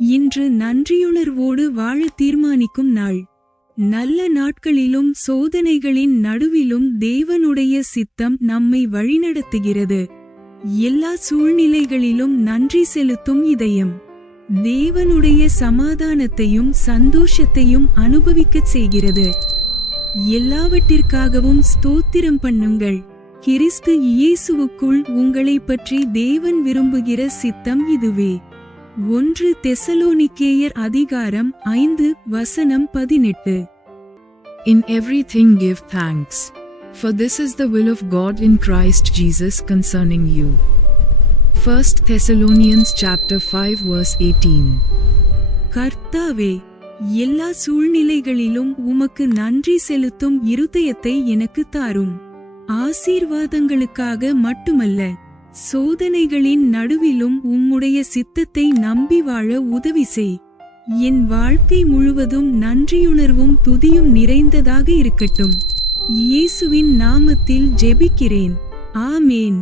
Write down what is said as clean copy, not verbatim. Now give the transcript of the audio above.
இன்று நன்றியுணர்வோடு வாழ தீர்மானிக்கும் நாள். நல்ல நாட்களிலும் சோதனைகளின் நடுவிலும் தேவனுடைய சித்தம் நம்மை வழிநடத்துகிறது. எல்லா சூழ்நிலைகளிலும் நன்றி செலுத்தும் இதயம் தேவனுடைய சமாதானத்தையும் சந்தோஷத்தையும் அனுபவிக்கச் செய்கிறது. எல்லாவற்றிற்காகவும் ஸ்தோத்திரம் பண்ணுங்கள். கிறிஸ்து இயேசுவுக்குள் உங்களை பற்றி தேவன் விரும்புகிற சித்தம் இதுவே. 1 தெசலோனிக்கேயர் அதிகாரம் 5 வசனம் 18. In everything give thanks, for this is the will of God in Christ Jesus concerning you. 1 Thessalonians chapter 5 verse 18. கர்த்தாவே, எல்லா சூழ்நிலைகளிலும் உமக்கு நன்றி செலுத்தும் இருதயத்தை எனக்கு தாரும். ஆசீர்வாதங்களுக்காக மட்டுமல்ல, சோதனைகளின் நடுவிலும் உம்முடைய சித்தத்தை நம்பி வாழ உதவி செய். என் வாழ்க்கை முழுவதும் நன்றியுணர்வும் துதியும் நிறைந்ததாக இருக்கட்டும். இயேசுவின் நாமத்தில் ஜெபிக்கிறேன். ஆமேன்.